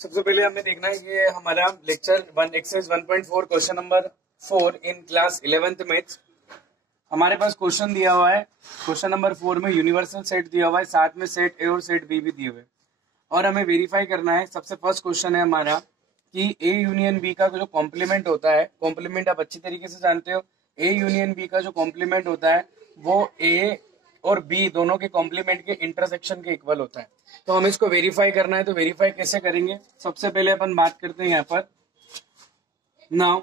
सबसे पहले हमें देखना है ये हमारा lecture 1 exercise 1.4 question number 4 in class 11th maths. हमारे पास क्वेश्चन दिया हुआ है। क्वेश्चन नंबर 4 में यूनिवर्सल सेट दिया हुआ है, साथ में सेट ए और सेट बी भी दिए हुए और हमें वेरीफाई करना है। सबसे फर्स्ट क्वेश्चन है हमारा कि ए यूनियन बी का जो कॉम्प्लीमेंट होता है, कॉम्प्लीमेंट आप अच्छी तरीके से जानते हो, ए यूनियन बी का जो कॉम्प्लीमेंट होता है वो ए और बी दोनों के कॉम्प्लीमेंट के इंटरसेक्शन के इक्वल होता है। तो हमें इसको वेरीफाई करना है। तो वेरीफाई कैसे करेंगे, सबसे पहले अपन बात करते हैं यहाँ पर। नाउ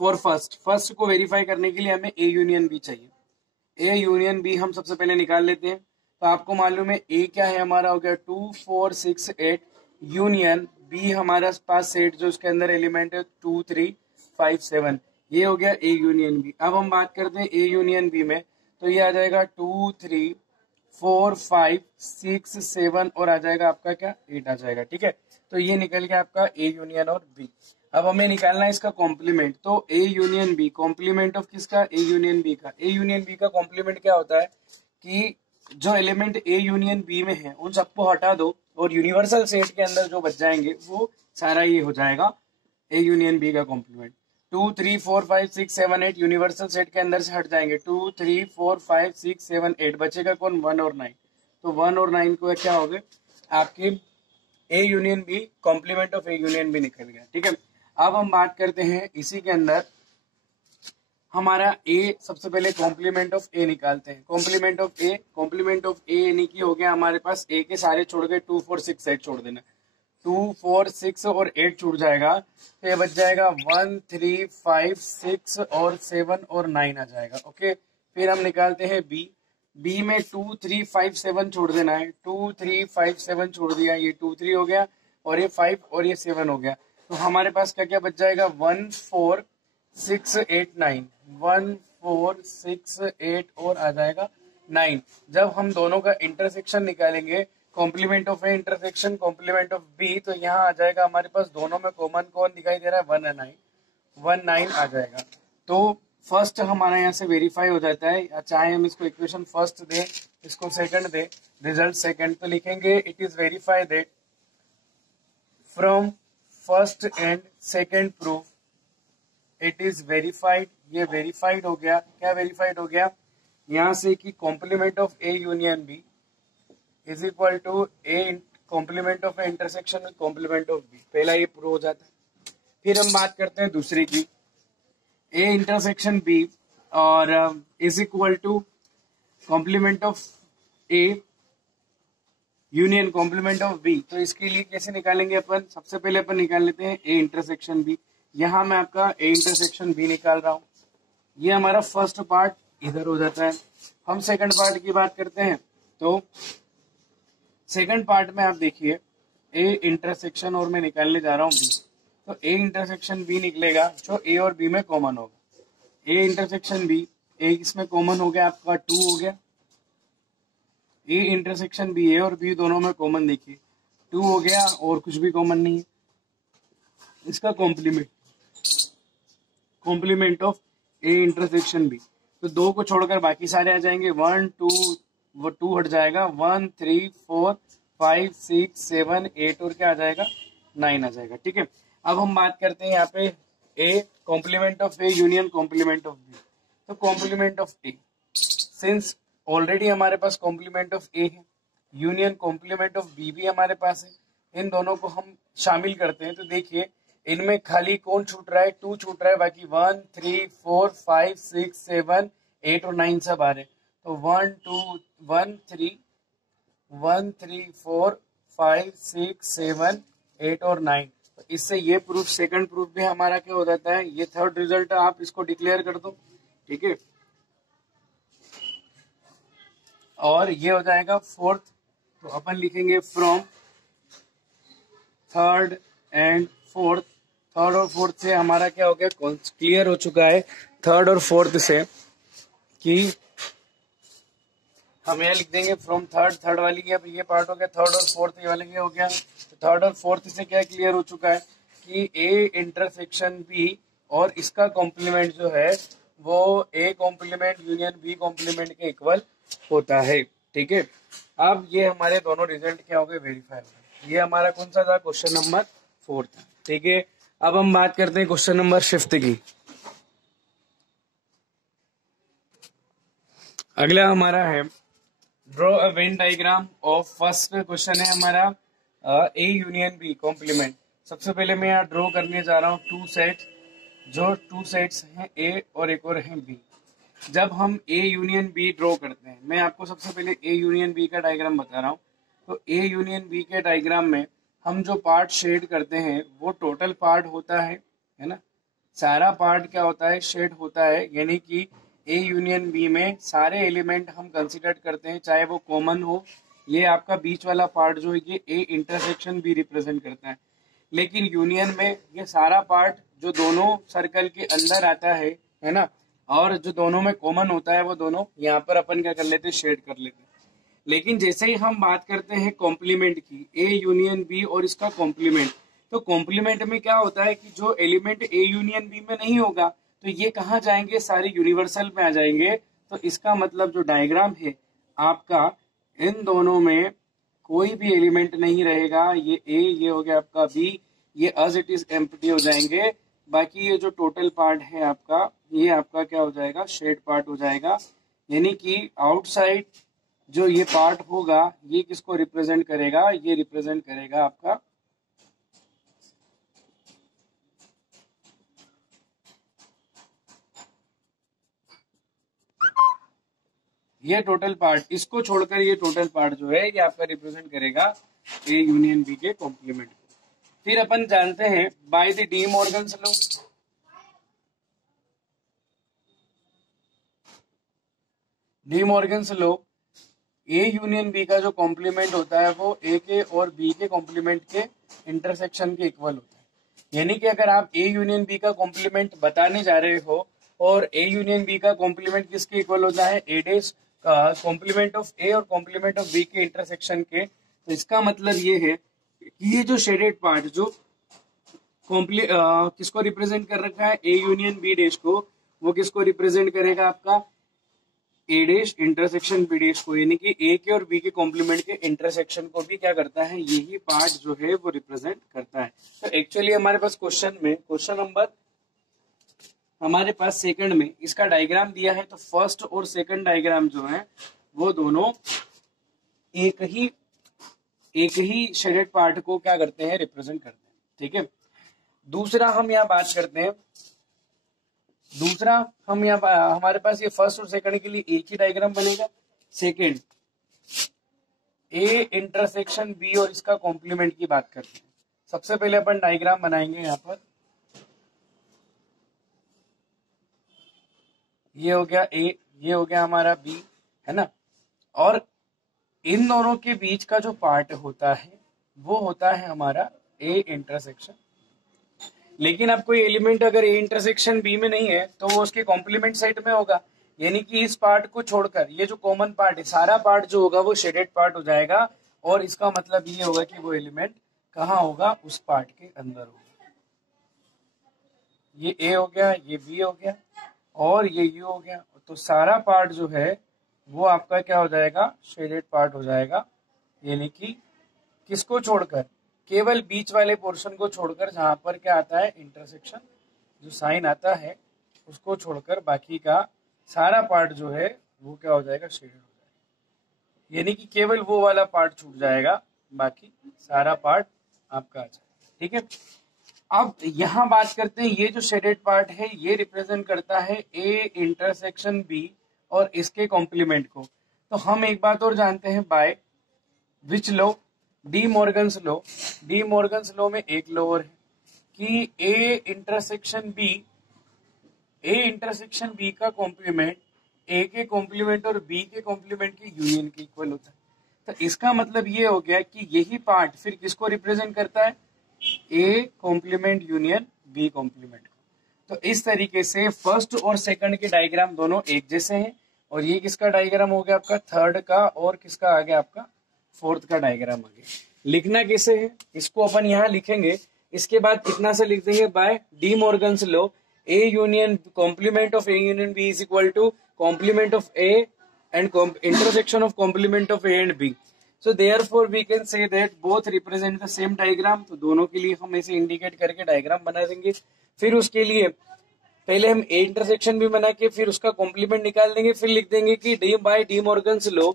फॉर फर्स्ट को वेरीफाई करने के लिए हमें ए यूनियन बी चाहिए। ए यूनियन बी हम सबसे पहले निकाल लेते हैं। तो आपको मालूम है ए क्या है, हमारा हो गया 2 4 6 8 यूनियन बी हमारे पास सेट जो उसके अंदर एलिमेंट है 2 3 5 7, ये हो गया ए यूनियन बी। अब हम बात करते हैं ए यूनियन बी में, तो ये आ जाएगा 2 3 4 5 6 7 और आ जाएगा आपका क्या 8 आ जाएगा। ठीक है, तो ये निकल गया आपका ए यूनियन और बी। अब हमें निकालना है इसका कॉम्प्लीमेंट। तो A union B, complement of किसका, ए यूनियन बी का। ए यूनियन बी का कॉम्प्लीमेंट क्या होता है कि जो एलिमेंट ए यूनियन बी में है उन सबको हटा दो और यूनिवर्सल सेट के अंदर जो बच जाएंगे वो सारा ये हो जाएगा ए यूनियन बी का कॉम्प्लीमेंट। 2 3 4 5 6 7 8 यूनिवर्सल सेट के अंदर से हट जाएंगे। 2 3 4 5 6 7 8 बचेगा कौन, 1 और 9। तो 1 और 9 को क्या हो गए आपके A union B, complement of A union B निकल गया। ठीक है, अब हम बात करते हैं इसी के अंदर हमारा ए, सबसे पहले कॉम्प्लीमेंट ऑफ ए निकालते हैं। Complement of A, complement of A यानी कि हो गया हमारे पास ए के सारे छोड़ गए, 2 4 6 8 छोड़ देना, 2 4 6 और 8 छूट जाएगा। तो ये बच जाएगा 1 3 5 6 और 7 और 9 आ जाएगा। ओके, फिर हम निकालते हैं बी। बी में 2 3 5 7 छोड़ देना है, 2 3 5 7 छोड़ दिया, ये 2 3 हो गया और ये 5 और ये 7 हो गया। तो हमारे पास क्या क्या बच जाएगा, 1 4 6 8 9, 1 4 6 8 और आ जाएगा 9। जब हम दोनों का इंटरसेक्शन निकालेंगे, complement of A intersection complement of B, तो यहाँ आ जाएगा हमारे पास दोनों में कॉमन कौन दिखाई दे रहा है, 1 9, 1 9 आ जाएगा। तो फर्स्ट हमारा यहाँ से वेरीफाई हो जाता है, या चाहे हम इसको इक्वेशन फर्स्ट दे, इसको सेकंड दे, रिजल्ट सेकंड, तो लिखेंगे it is verify that from first and second proof it is verified. ये वेरीफाइड हो गया। क्या वेरीफाइड हो गया यहाँ से कि complement of A union B is equal to A complement of A intersection with complement of B. पहला ये प्रूव हो जाता है। फिर हम बात करते हैं दूसरी की, ए इंटरसेक्शन बी और is equal to complement of A union complement of B. तो इसके लिए कैसे निकालेंगे अपन, सबसे पहले अपन निकाल लेते हैं ए इंटरसेक्शन बी। यहाँ मैं आपका ए इंटरसेक्शन बी निकाल रहा हूं। ये हमारा फर्स्ट पार्ट इधर हो जाता है। हम सेकंड पार्ट की बात करते हैं। तो सेकंड पार्ट में आप देखिए ए इंटरसेक्शन और मैं निकालने जा रहा हूँ बी। तो ए इंटरसेक्शन बी निकलेगा जो ए और बी में कॉमन होगा। ए इंटरसेक्शन बी, ए इसमें कॉमन हो गया आपका 2 हो गया। ए इंटरसेक्शन बी, ए और बी दोनों में कॉमन देखिए 2 हो गया और कुछ भी कॉमन नहीं है। इसका complement of A intersection B, तो 2 को छोड़कर बाकी सारे आ जाएंगे। 1 2 वो 2 हट जाएगा, 1 3 4 5 6 7 8 और क्या आ जाएगा 9 आ जाएगा। ठीक है, अब हम बात करते हैं यहाँ पे A complement of A union complement of B. तो complement of A, since already हमारे पास कॉम्प्लीमेंट ऑफ ए है, यूनियन कॉम्प्लीमेंट ऑफ बी भी हमारे पास है, इन दोनों को हम शामिल करते हैं। तो देखिए इनमें खाली कौन छूट रहा है, 2 छूट रहा है, बाकी 1 3 4 5 6 7 8 और 9 सब आ रहे हैं। तो 1 2 1 3 1 3 4 5 6 7 8 और 9। तो इससे ये प्रूफ, सेकंड प्रूफ भी हमारा क्या हो जाता है, ये थर्ड रिजल्ट आप इसको डिक्लेयर कर दो। ठीक है, और ये हो जाएगा फोर्थ। तो अपन लिखेंगे from third and fourth. Third और फोर्थ से हमारा क्या हो गया, क्लियर हो चुका है थर्ड और फोर्थ से कि हम यहाँ लिख देंगे फ्रॉम थर्ड, थर्ड वाली ये पार्ट हो गया, थर्ड और फोर्थ ये वाले हो गया। तो थर्ड और फोर्थ से क्या क्लियर हो चुका है कि ए इंटरसेक्शन बी और इसका कॉम्प्लीमेंट जो है वो A complement union B complement के इक्वल होता है। ठीक है, अब ये हमारे दोनों रिजल्ट क्या हो गए, वेरीफाई हो गए। ये हमारा कौन सा था, क्वेश्चन नंबर फोर्थ। ठीक है, अब हम बात करते हैं क्वेश्चन नंबर 5 की। अगला हमारा है draw a Venn diagram of, first question है हमारा ए यूनियन बी कॉम्प्लीमेंट। सबसे पहले मैं यहाँ ड्रॉ करने जा रहा हूँ टू सेट, जो टू सेट्स हैं ए और एक और है बी। जब हम ए यूनियन बी ड्रॉ करते हैं, मैं आपको सबसे पहले ए यूनियन बी का डायग्राम बता रहा हूँ। तो ए यूनियन बी के डायग्राम में हम जो पार्ट शेड करते हैं वो टोटल पार्ट होता है ना। सारा पार्ट क्या होता है, शेड होता है, यानी कि ए यूनियन बी में सारे एलिमेंट हम कंसीडर करते हैं, चाहे वो कॉमन हो। ये आपका बीच वाला पार्ट जो है ये ए इंटरसेक्शन बी रिप्रेजेंट करता है। लेकिन यूनियन में ये सारा पार्ट जो दोनों सर्कल के अंदर आता है ना, और जो दोनों में कॉमन होता है वो दोनों यहाँ पर अपन क्या कर लेते हैं, शेड कर लेते हैं। लेकिन जैसे ही हम बात करते हैं कॉम्प्लीमेंट की, ए यूनियन बी और इसका कॉम्प्लीमेंट, तो कॉम्प्लीमेंट में क्या होता है कि जो एलिमेंट ए यूनियन बी में नहीं होगा तो ये कहाँ जाएंगे, सारे यूनिवर्सल में आ जाएंगे। तो इसका मतलब जो डायग्राम है आपका, इन दोनों में कोई भी एलिमेंट नहीं रहेगा। ये ए, ये हो गया आपका बी, ये एज इट इज एम्प्टी हो जाएंगे। बाकी ये जो टोटल पार्ट है आपका, ये आपका क्या हो जाएगा, शेड पार्ट हो जाएगा। यानी कि आउटसाइड जो ये पार्ट होगा ये किसको रिप्रेजेंट करेगा, ये रिप्रेजेंट करेगा आपका ये टोटल पार्ट, इसको छोड़कर ये टोटल पार्ट जो है ये आपका रिप्रेजेंट करेगा ए यूनियन बी के कॉम्प्लीमेंट को। फिर अपन जानते हैं by the De Morgan's law, De Morgan's law A union B का जो कॉम्प्लीमेंट होता है वो ए के और बी के कॉम्प्लीमेंट के इंटरसेक्शन के इक्वल होता है। यानी कि अगर आप ए यूनियन बी का कॉम्प्लीमेंट बताने जा रहे हो और ए यूनियन बी का कॉम्प्लीमेंट किसके इक्वल होता है, ए डेश कॉम्प्लीमेंट ऑफ ए और कॉम्प्लीमेंट ऑफ बी के इंटरसेक्शन के, तो इसका मतलब ये है कि ये जो शेडेड पार्ट जो किसको रिप्रेजेंट कर रखा है, ए यूनियन बी डेश को, वो किसको रिप्रेजेंट करेगा, आपका ए डेश इंटरसेक्शन बी डेश को। यानी कि ए के और बी के कॉम्प्लीमेंट के इंटरसेक्शन को भी क्या करता है, यही पार्ट जो है वो रिप्रेजेंट करता है। तो एक्चुअली हमारे पास क्वेश्चन में, क्वेश्चन नंबर हमारे पास सेकंड में इसका डायग्राम दिया है। तो फर्स्ट और सेकंड डायग्राम जो है वो दोनों एक ही शेडेड पार्ट को क्या करते हैं, रिप्रेजेंट करते हैं। ठीक है, दूसरा हम यहाँ बात करते हैं, दूसरा हम यहाँ हमारे पास ये फर्स्ट और सेकंड के लिए एक ही डायग्राम बनेगा। सेकंड ए इंटरसेक्शन बी और इसका कॉम्प्लीमेंट की बात करते हैं। सबसे पहले अपन डायग्राम बनाएंगे यहाँ पर, ये हो गया ए, ये हो गया हमारा बी, है ना। और इन दोनों के बीच का जो पार्ट होता है वो होता है हमारा ए इंटरसेक्शन। लेकिन अब कोई एलिमेंट अगर ए इंटरसेक्शन बी में नहीं है तो वो उसके कॉम्प्लीमेंट साइड में होगा। यानी कि इस पार्ट को छोड़कर ये जो कॉमन पार्ट है, सारा पार्ट जो होगा वो शेडेड पार्ट हो जाएगा। और इसका मतलब ये होगा कि वो एलिमेंट कहाँ होगा, उस पार्ट के अंदर होगा। ये ए हो गया, ये बी हो गया और ये यू हो गया। तो सारा पार्ट जो है वो आपका क्या हो जाएगा, शेडेड पार्ट हो जाएगा। यानी कि किसको छोड़कर, केवल बीच वाले पोर्शन को छोड़कर, जहां पर क्या आता है, इंटरसेक्शन जो साइन आता है उसको छोड़कर बाकी का सारा पार्ट जो है वो क्या हो जाएगा, शेडेड हो जाएगा। यानी कि केवल वो वाला पार्ट छूट जाएगा, बाकी सारा पार्ट आपका आ जाएगा। ठीक है, अब यहां बात करते हैं, ये जो शेडेड पार्ट है ये रिप्रेजेंट करता है ए इंटरसेक्शन बी और इसके कॉम्प्लीमेंट को। तो हम एक बात और जानते हैं, by which law, De Morgan's law. De Morgan's law में एक लॉ और है कि ए इंटरसेक्शन बी का कॉम्प्लीमेंट ए के कॉम्प्लीमेंट और बी के कॉम्प्लीमेंट के यूनियन के इक्वल होता है। तो इसका मतलब ये हो गया कि यही पार्ट फिर किसको रिप्रेजेंट करता है, A complement union B complement को। तो इस तरीके से फर्स्ट और सेकंड के डायग्राम दोनों एक जैसे हैं। और ये किसका डायग्राम हो गया, आपका थर्ड का, और किसका आ गया, आपका फोर्थ का डायग्राम आ गया। लिखना कैसे है, इसको अपन यहाँ लिखेंगे, इसके बाद इतना से लिख देंगे, by De Morgan's law A union complement of A union B is equal to complement of A and intersection of complement of A and B. So therefore we can say that both represent the same diagram. तो दोनों के लिए हम इसे indicate करके diagram बना देंगे। फिर उसके लिए पहले हम ए इंटरसेक्शन भी बना के फिर उसका कॉम्प्लीमेंट निकाल देंगे, फिर लिख देंगे कि De by De Morgan's law